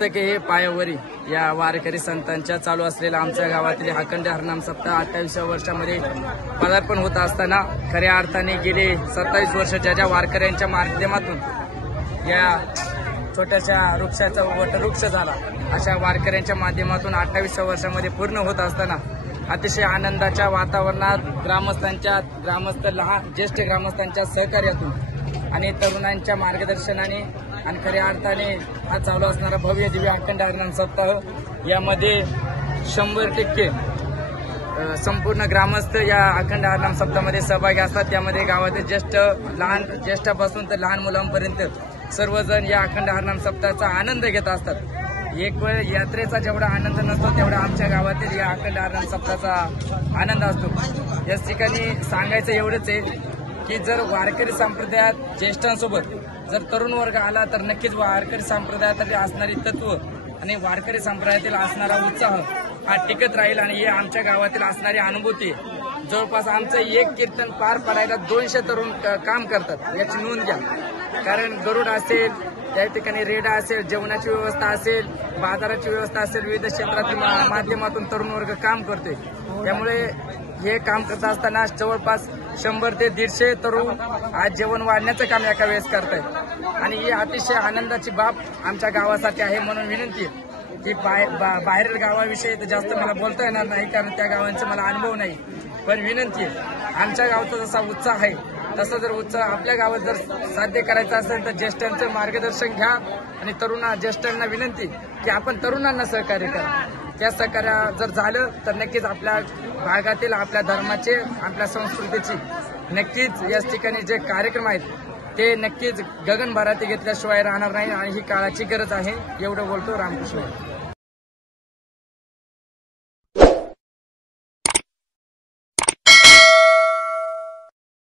मस्तके हे पायावरी या वारकरी संतांच्या चालू असलेला आमच्या गावातील अखंड हरिनाम सप्ताह 28व्या वर्षामध्ये पदार्पण होत असताना खऱ्या अर्थाने गेले 27 वर्ष ज्या वारकऱ्यांच्या माध्यमातून या छोट्याशा वृक्षाचा वटवृक्ष झाला, अशा वारकऱ्यांच्या माध्यमातून 28व्या वर्षामध्ये पूर्ण होत असताना अतिशय आनंदाच्या वातावरणात ग्रामस्थ लहान ज्येष्ठ ग्रामस्थांच्या सहकार्यातून आणि तरुणांच्या मार्गदर्शनाने आणि खऱ्या अर्थाने हा चालू असणारा भव्य दिव्य अखंड हरिनाम सप्ताह यामध्ये 100% संपूर्ण ग्रामस्थ या अखंड हरिनाम सप्ताहामध्ये सहभागी असतात। त्यामध्ये गावातील ज्येष्ठापासून तर लहान मुलांपर्यंत सर्वजण या अखंड हरिनाम सप्ताहाचा आनंद घेत असतात। एक वेळ यात्रेचा जेवढा आनंद नसतो तेवढा आमच्या गावातील या अखंड हरिनाम सप्ताहाचा आनंद असतो। याच ठिकाणी सांगायचं एवढंच आहे की जर वारकरी संप्रदायात ज्येष्ठांसोबत जर तरुण वर्ग आला तर नक्कीच वारकरी संप्रदायातील असणारी तत्व आणि वारकरी संप्रदायातील असणारा उत्साह हा टिकत राहील आणि हे आमच्या गावातील असणारी अनुभूती जवळपास आमचं एक कीर्तन पार पाडायला 200 तरुण काम करतात, याची नोंद घ्या। कारण गरुड असेल, त्या ठिकाणी रेडा असेल, जेवणाची व्यवस्था असेल, बाजाराची व्यवस्था असेल, विविध क्षेत्रातील माध्यमातून तरुण वर्ग काम करते। त्यामुळे हे काम करत असताना जवळपास 100 ते 150 तरुण आज जेवण वाढण्याचं काम एका वेळेस करतायत आणि ही अतिशय आनंदाची बाब आमच्या गावासाठी आहे। म्हणून विनंती आहे की बाहेरील गावाविषयी तर जास्त मला बोलता येणार नाही, कारण त्या गावांचा मला अनुभव नाही, पण विनंती आहे आमच्या गावाचा जसा उत्साह आहे तसा जर उत्साह आपल्या गावात जर साध्य करायचा असेल तर ज्येष्ठांचं मार्गदर्शन घ्या आणि ज्येष्ठांना विनंती की आपण तरुणांना सहकार्य करा। त्या सहकार्य जर झालं तर नक्कीच आपल्या भागातील आपल्या धर्माचे आपल्या संस्कृतीची नक्कीच याच ठिकाणी जे कार्यक्रम आहेत ते नक्कीच गगनभराती घेतल्याशिवाय राहणार नाही आणि ही काळाची गरज आहे। एवढं बोलतो रामकृष्ण।